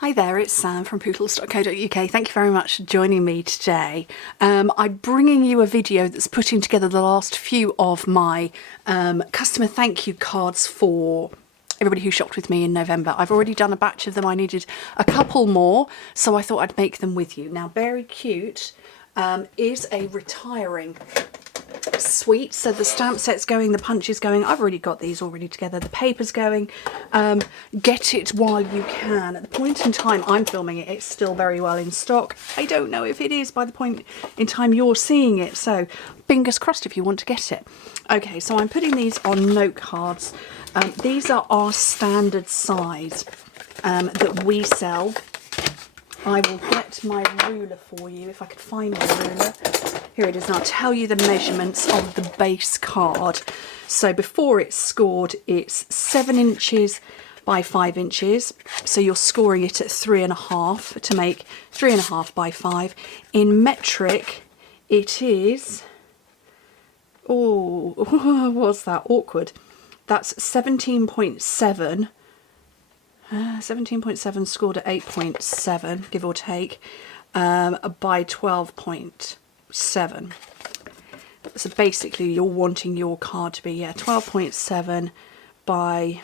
Hi there, it's Sam from Pootles.co.uk. Thank you very much for joining me today. I'm bringing you a video that's putting together the last few of my customer thank you cards for everybody who shopped with me in November. I've already done a batch of them. I needed a couple more, so I thought I'd make them with you. Now, Beary Cute is a retiring suite, so the stamp set's going, the punch is going. I've already got these already together, the paper's going. Get it while you can. At the point in time I'm filming it, it's still very well in stock. I don't know if it is by the point in time you're seeing it, so fingers crossed if you want to get it. Okay, so I'm putting these on note cards. These are our standard size that we sell. I will get my ruler for you if I could find my ruler. Here it is, and I'll tell you the measurements of the base card. So before it's scored, it's 7 inches by 5 inches. So you're scoring it at 3.5 to make 3.5 by 5. In metric, it is, oh, what's that? Awkward. That's 17.7. 17.7 scored at 8.7, give or take, by 12.7. So basically you're wanting your card to be 12.7 by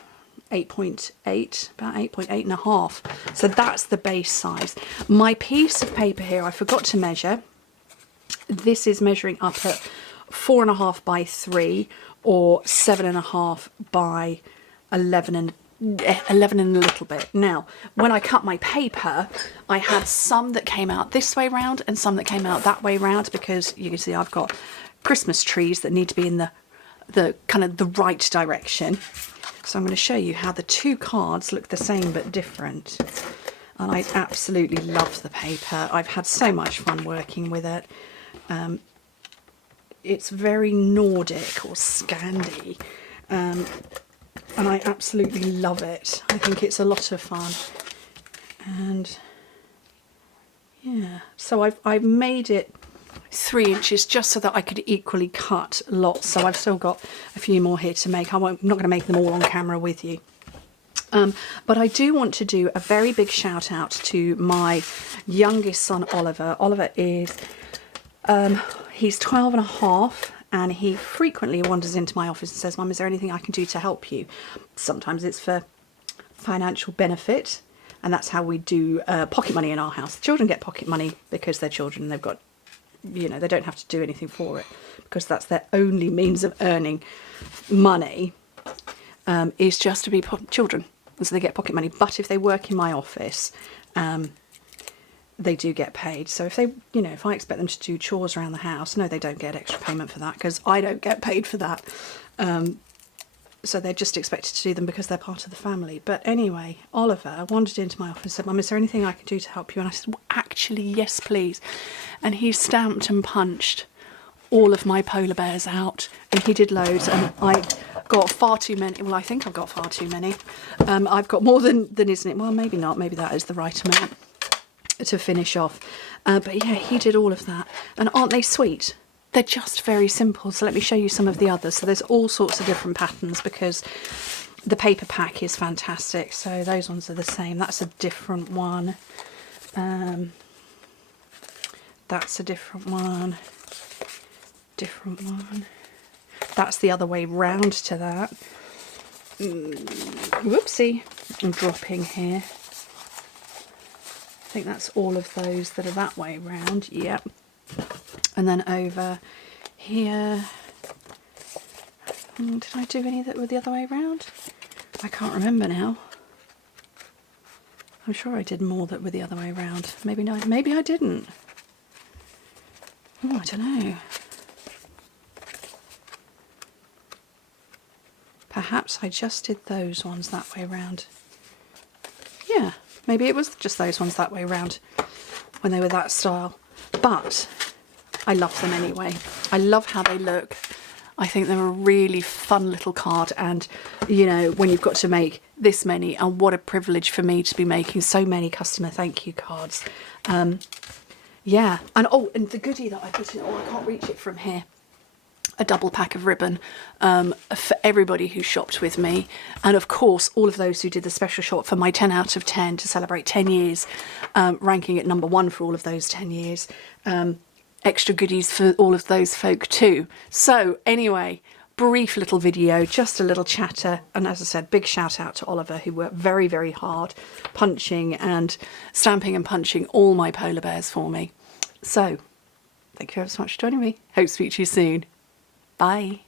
8.8, about 8.8 and a half. So that's the base size. My piece of paper here, I forgot to measure. This is measuring up at 4.5 by 3 or 7.5 by 11 and a little bit. Now, when I cut my paper, I had some that came out this way round and some that came out that way round, because you can see I've got Christmas trees that need to be in the kind of the right direction. So I'm going to show you how the two cards look the same but different. And I absolutely love the paper. I've had so much fun working with it. It's very Nordic or Scandi. And I absolutely love it. I think it's a lot of fun. And yeah, so I've made it 3 inches just so that I could equally cut lots. So I've still got a few more here to make. I'm not going to make them all on camera with you. But I do want to do a very big shout out to my youngest son, Oliver. Oliver is, he's 12 and a half. And he frequently wanders into my office and says, "Mum, is there anything I can do to help you?" Sometimes it's for financial benefit, and that's how we do pocket money in our house. The children get pocket money because they're children. They've got, you know, they don't have to do anything for it because that's their only means of earning money, is just to be children. And so they get pocket money. But if they work in my office, they do get paid. So if they, you know, if I expect them to do chores around the house, no, they don't get extra payment for that because I don't get paid for that. So they're just expected to do them because they're part of the family. But anyway, Oliver wandered into my office and said, "Mum, is there anything I can do to help you?" And I said, "Well, actually, yes, please." And he stamped and punched all of my polar bears out, and he did loads, and I got far too many. Well, I think I've got far too many. I've got more than isn't it? Well, maybe not. Maybe that is the right amount to finish off. But yeah, he did all of that. And aren't they sweet? They're just very simple. So let me show you some of the others. So there's all sorts of different patterns because the paper pack is fantastic. So those ones are the same. That's a different one. That's a different one. Different one. That's the other way round to that. Whoopsie. I'm dropping here. I think that's all of those that are that way round. Yep. And then over here, did I do any that were the other way round? I can't remember now. I'm sure I did more that were the other way round. Maybe not. Maybe I didn't. Oh, I don't know. Perhaps I just did those ones that way round. Yeah. Maybe it was just those ones that way round when they were that style. But I love them anyway. I love how they look. I think they're a really fun little card, and you know, when you've got to make this many, and what a privilege for me to be making so many customer thank you cards. Yeah, and oh, and the goodie that I put in, oh, I can't reach it from here. a double pack of ribbon for everybody who shopped with me, and of course all of those who did the special shop for my 10 out of 10 to celebrate 10 years, ranking at #1 for all of those 10 years. Extra goodies for all of those folk too. So anyway, brief little video, just a little chatter, and as I said, big shout out to Oliver, who worked very, very hard punching and stamping and punching all my polar bears for me. So thank you ever so much for joining me. Hope to speak to you soon. Bye.